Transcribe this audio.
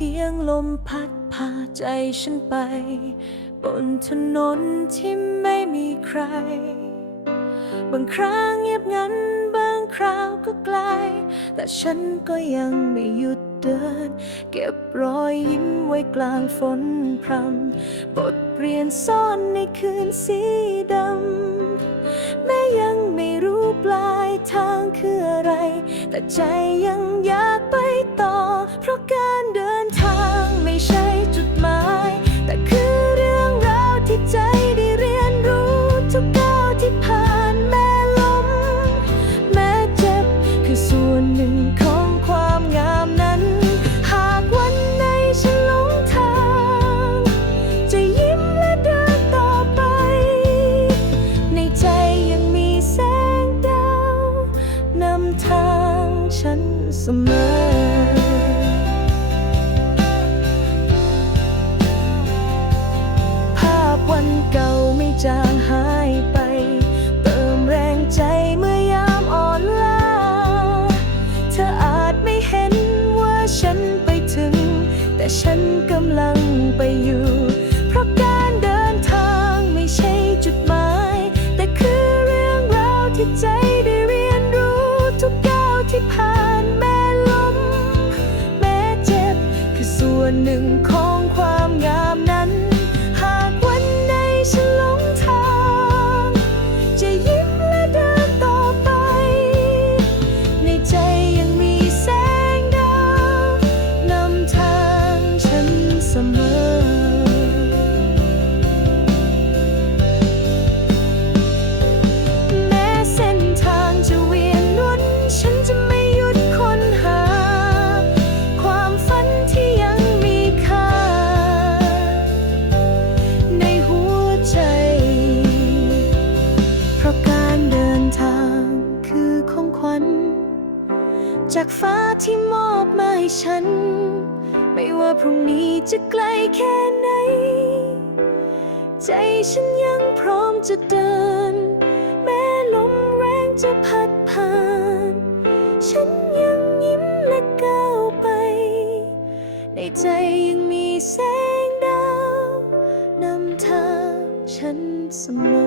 สียงลมพัดพาใจฉันไป บนถนนที่ไม่มีใคร บางครั้งเงียบงันบางคราวก็ไกล แต่ฉันก็ยังไม่หยุดเดิน เก็บรอยยิ้มไว้กลางฝนพรำบทเรียนซ่อนในคืนสีดำแม้ยังไม่รู้ปลายทางคืออะไร แต่ใจยังอยากไปต่อ เพราะการเดิน คือส่วนหนึ่งของความงามนั้น หากวันไหนฉันหลงทาง จะยิ้มและเดินต่อไป ในใจยังมีแสงดาวนำทางฉันเสมอ แต่ฉันกำลังไปอยู่ เพราะการเดินทางไม่ใช่จุดหมาย แต่คือเรื่องราวที่ใจได้เรียนรู้ทุกก้าวที่ผ่านแม้ล้มแม้เจ็บคือส่วนหนึ่งของ จากฟ้าที่มอบมาให้ฉัน ไม่ว่าพรุ่งนี้จะไกลแค่ไหน ใจฉันยังพร้อมจะเดิน แม้ลมแรงจะพัดผ่าน ฉันยังยิ้มและก้าวไป ในใจยังมีแสงดาวนำทางฉันเสมอ